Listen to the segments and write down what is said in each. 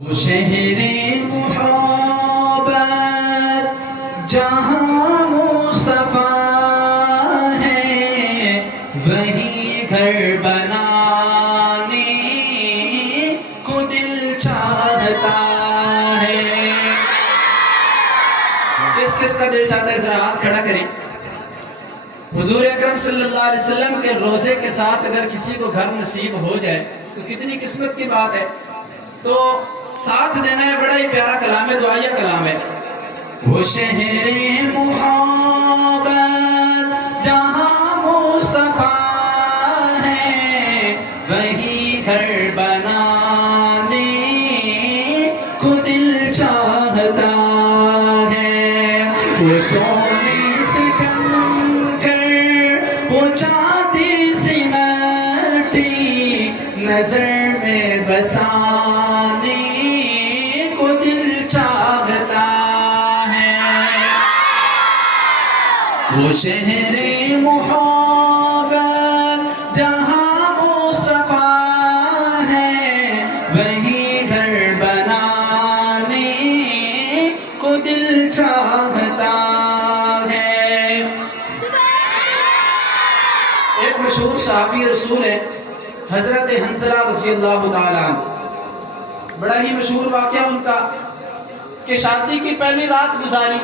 وہ شہر محبت جہاں مصطفیٰ ہے، وہی گھر بنانے کو دل چاہتا ہے۔ کس کس کا دل چاہتا ہے؟ ذرا ہاتھ کھڑا کریں۔ حضور اکرم صلی اللہ علیہ وسلم کے روزے کے ساتھ اگر کسی کو گھر نصیب ہو جائے تو کتنی قسمت کی بات ہے۔ تو ساتھ دینا ہے، بڑا ہی پیارا کلام ہے، دعائیہ کلام ہے۔ وہ شہر محبت جہاں مصطفیٰ ہے، وہی گھر بنانے کو دل چاہتا ہے۔ وہ سونے سے کنکر، وہ چاندی سی مٹی، نظر میں بسانے کو دل چاہتا ہے۔ وہ شہر محبت جہاں مصطفیٰ ہے، وہی گھر بنانے کو دل چاہتا ہے۔ ایک مشہور صحابی رسول ہے حضرت حنظلہ رضی اللہ تعالیٰ عنہ۔ بڑا ہی مشہور واقعہ ان کا کہ شادی کی پہلی رات گزاری،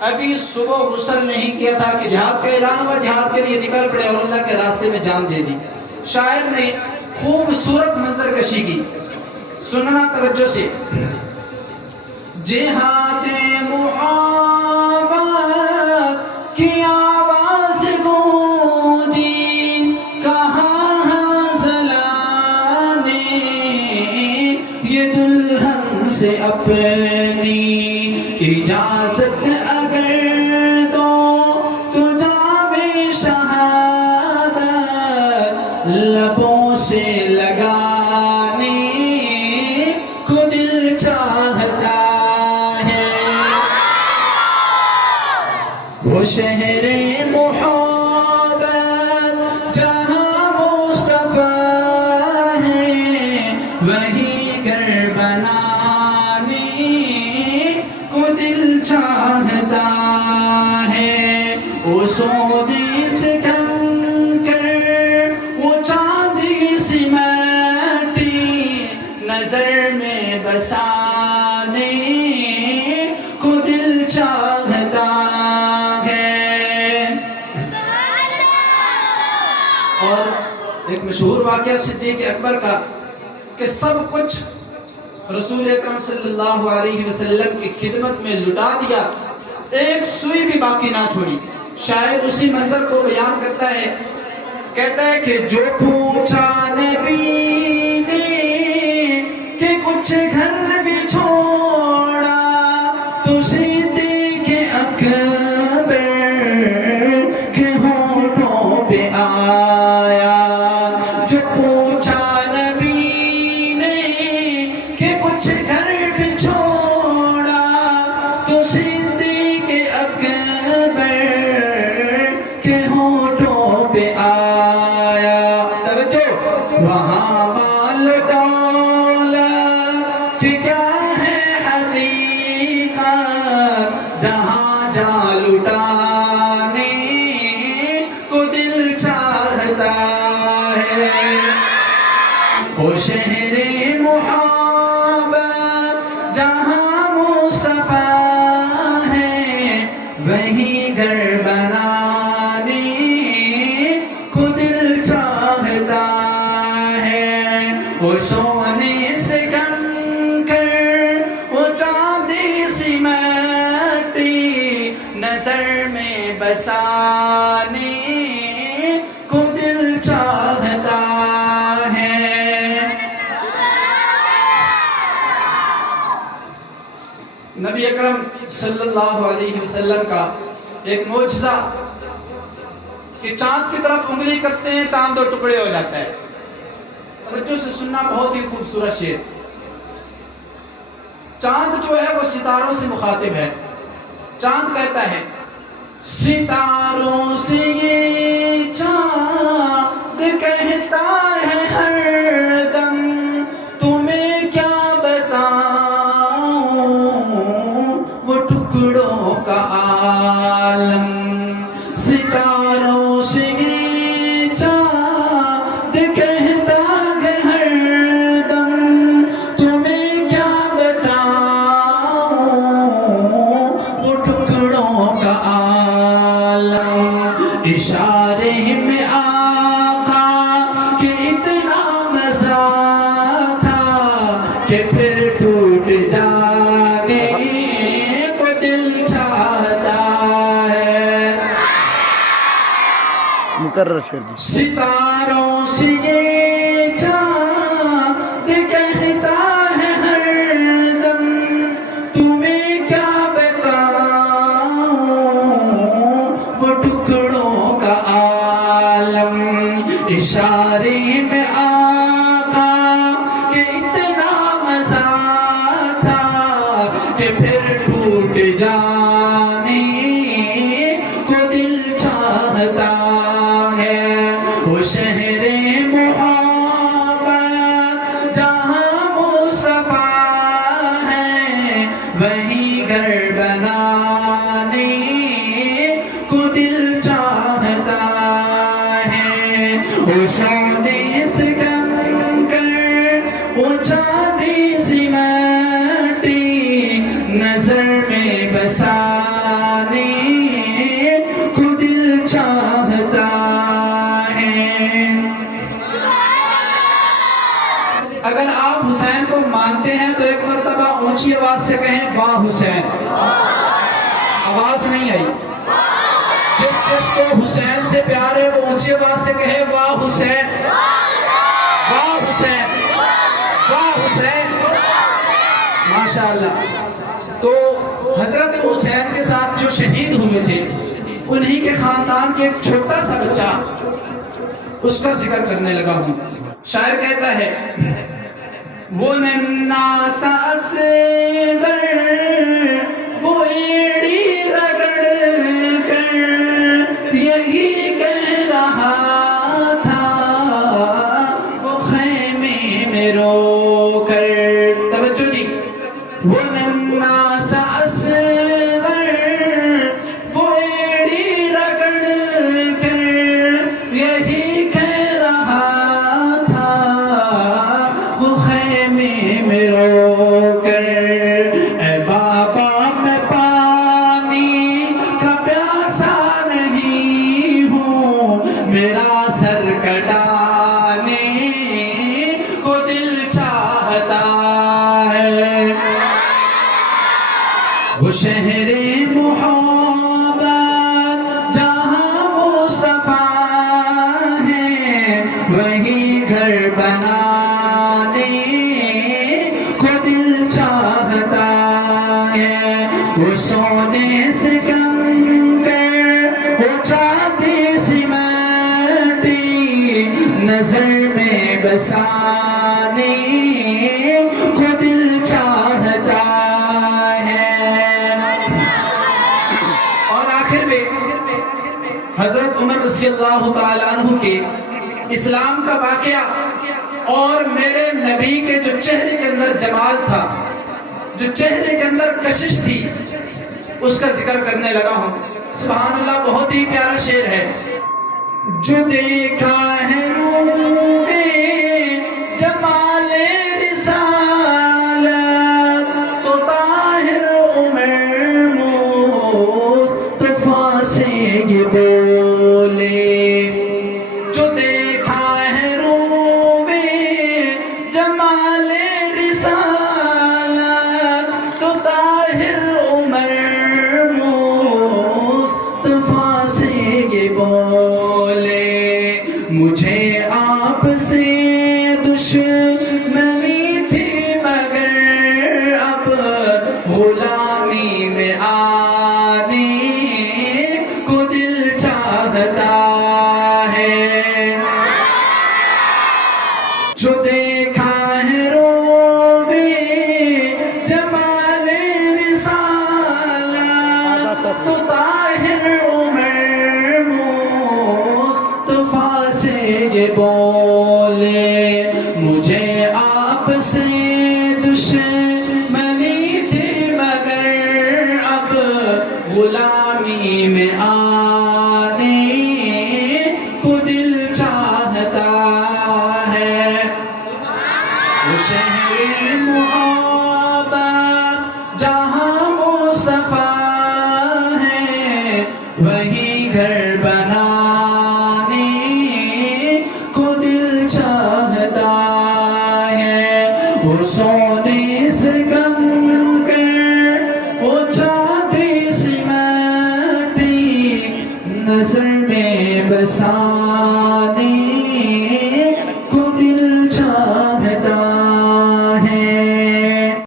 ابھی صبح غسل نہیں کیا تھا کہ جہاد کا اعلان ہوا، جہاد کے لیے نکل پڑے اور اللہ کے راستے میں جان دے دی۔ شاعر نے خوبصورت منظر کشی کی، سننا توجہ سے۔ جہاد محبت کی آواز گونجی، کہاں حنظلہ نے یہ دلہن سے اپنی اجازت اگر دو تو جام شہادت لبوں سے لگانے کو دل چاہتا ہے۔ وہ شہر محبت جہاں مصطفیٰ ہے، وہی گھر بنانے کو دل چاہتا ہے۔ وہ سونے سے کنکر، وہ چاندی سی مٹی، نظر میں بسانے کو دل چاہتا ہے۔ اور ایک مشہور واقعہ صدیق اکبر کا کہ سب کچھ رسول اکرم صلی اللہ علیہ وسلم کی خدمت میں لٹا دیا، ایک سوئی بھی باقی نہ چھوڑی۔ شاعر اسی منظر کو بیان کرتا ہے، کہتا ہے کہ جو پوچھا نبی نے کہ کچھ گھر بھی چھوڑا، تو صدیق اکبر کے ہونٹوں پہ آیا۔ جو پوچھا نبی نے کہ کچھ گھر بھی چھوڑا، تو صدیق اکبر کے ہونٹوں پہ آیا۔ توجہ، وہاں مال دولت کی کیا ہے حقیقت، جہاں جا لٹانے کو دل چاہتا ہے۔ وہ شہر محبت جہاں مصطفیٰ ہے، وہی گھر بنانے کو دل چاہتا ہے۔ وہ سونے سے کنکر، وہ چاندی سی مٹی، نظر میں بسانے کو دل چاہتا ہے۔ نبی اکرم صلی اللہ علیہ وسلم کا ایک معجزہ کہ چاند کی طرف انگلی کرتے ہیں، چاند دو ٹکڑے ہو جاتا ہے۔ توجہ سے سننا، بہت ہی خوبصورت شعر۔ چاند جو ہے وہ ستاروں سے مخاطب ہے۔ چاند کہتا ہے، ستاروں سے یہ چاند کہتا ہے ہر دم، تمہیں کیا بتا پھر ٹوٹ جانے کو دل چاہتا ہے. مقرر شعر. ستاروں سے یہ چاند کہتا ہے ہر دم تمہیں کیا بتاؤں وہ ٹکڑوں کا عالم. اشارے میں آقا کہ اتنا مزہ تھا کہ پھر ٹوٹ جانے کو دل چاہتا ہے. وہ شہر محبت جہاں مصطفیٰ ہے وہی گھر بنانے کو دل چاہتا ہے. وہ سونے سے کم کر وہ چاندی سی مٹی نظر میں بسانے کو دل چاہتا ہے. اگر آپ حسین کو مانتے ہیں تو ایک مرتبہ اونچی آواز سے کہیں واہ حسین. آواز نہیں آئی. جس کو حسین سے پیار ہے وہ اونچی آواز سے کہے واہ حسین. واہ حسین. واہ حسین. ماشاءاللہ. تو حضرت حسین کے ساتھ جو شہید ہوئے تھے انہی کے خاندان کے ایک چھوٹا سا بچہ اس کا ذکر کرنے لگا ہوں. شاعر کہتا ہے وہ ننا سا اصغر وہ ایڑی رگڑ کر یہی کہہ رہا تھا وہ خیمے میں رو کر. توجہ جی. وہ ننا سا اصغر وہ ایڑی رگڑ کر یہی کہہ رہا تھا وہ خیمے میں رو کر. اے بابا میں پانی کا پیاسا نہیں ہوں میرا سر کٹانے کو دل چاہتا ہے. وہ شہر محبت جہاں مصطفیٰ ہے وہی گھر بنانے کو دل چاہتا ہے. وہ سونے سے کم کر وہ چاندی سی مٹی نظر میں بسانے کو دل چاہتا ہے. اور آخر میں حضرت عمر رضی اللہ تعالیٰ عنہ کے اسلام کا واقعہ اور میرے نبی کے جو چہرے کے اندر جمال تھا جو چہرے کے اندر کشش تھی اس کا ذکر کرنے لگا ہوں. سبحان اللہ. بہت ہی پیارا شعر ہے. جو دیکھا ہے روح جمال رسالت تو طاہر عمر مصطفیٰ سے یہ بولے. جو دیکھا ہے روح جمال رسالت تو طاہر عمر مصطفیٰ سے یہ بولے. مجھے آپ ساتھ